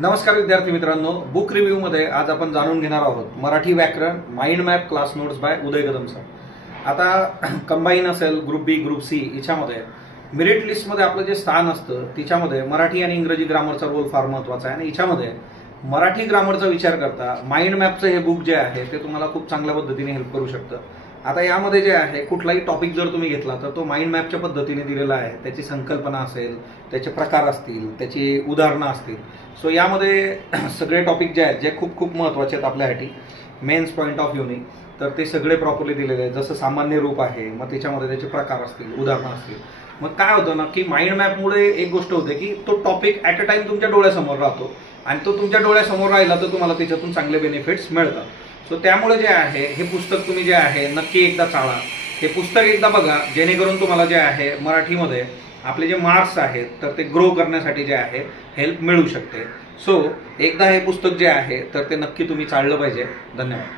नमस्कार विद्यार्थी मित्रांनो, बुक रिव्ह्यू मध्ये आज आपण जाणून घेणार आहोत मराठी व्याकरण mind map class notes by Uday Kadam sir. आता कंबाईन असेल, ग्रुप बी ग्रुप सी याच्यामध्ये मेरिट लिस्ट मध्ये आपलं जे स्थान असतं तिच्यामध्ये मराठी आणि इंग्रजी ग्रामरचा रोल फार महत्त्वाचा आहे आणि याच्यामध्ये मराठी ग्रामरचा विचार करता माइंड मॅपचं हे बुक जे आहे ते तुम्हाला खूप चांगल्या पद्धतीने हेल्प करू शकतं। आता यामध्ये जे आहे कुठलाही टॉपिक जर तुम्ही घेतला तर तो माइंड मॅपच्या पद्धतीने दिलेला आहे, त्याची संकल्पना असेल, त्याचे प्रकार असतील, त्याची उदाहरणं असतील। सो यामध्ये सगळे टॉपिक जे आहेत जे खूप खूप महत्त्वाचे आहेत आपल्यासाठी मेन्स पॉईंट ऑफ व्ह्यूने, तर ते सगळे प्रॉपरली दिलेले आहेत। जसं सामान्य रूप आहे, मग त्याच्यामध्ये त्याचे प्रकार असतील, उदाहरणं असतील। मग काय होतं ना की माइंड मॅपमुळे एक गोष्ट होते की तो टॉपिक ॲट अ टाइम तुमच्या डोळ्यासमोर राहतो आणि तो तुमच्या डोळ्यासमोर राहिला तर तुम्हाला त्याच्यातून चांगले बेनिफिट्स मिळतात। सो त्यामुळे जे आहे हे पुस्तक तुम्ही जे आहे नक्की एकदा चाळा, हे पुस्तक एकदा बघा, जेणेकरून तुम्हाला जे आहे मराठीमध्ये आपले जे मार्क्स आहेत तर ते ग्रो करण्यासाठी जे आहे हेल्प मिळू शकते। सो एकदा हे पुस्तक जे आहे तर ते नक्की तुम्ही चाळलं पाहिजे। धन्यवाद।